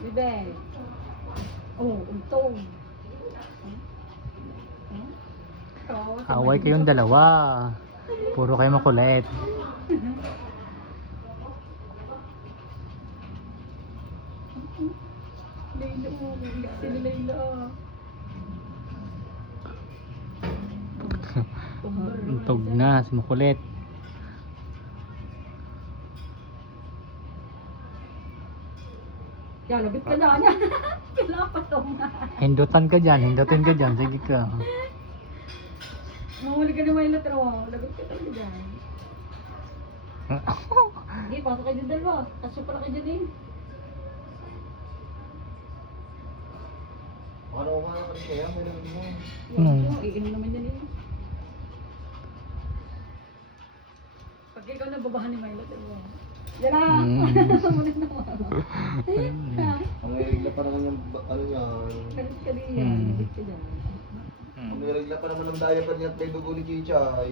Bebe. Oh, untong. Away kayong dalawa. Puro kayo makulit. Layla, sila Layla. Tug na, si makulit. Yan, labit ka na niya. Kinapatong na. Hindutan ka dyan, hindutin ka dyan. Sige ka. Mahuli ka na may latrawa. Labit ka talaga dyan. Hindi, pasok kayo din dalawa. Kasya pala kayo dyan eh. Ano ka na kasi kaya? May naman mo. Iinom naman yan eh. Pag ikaw nababahan ni Milo, diba? Yan na! Muna naman. Ang regla pa naman yung ano yan. Kalit ka din yan. Labit ka dyan. Ang regla pa naman ng diaper niya at may dugo ni Chichay.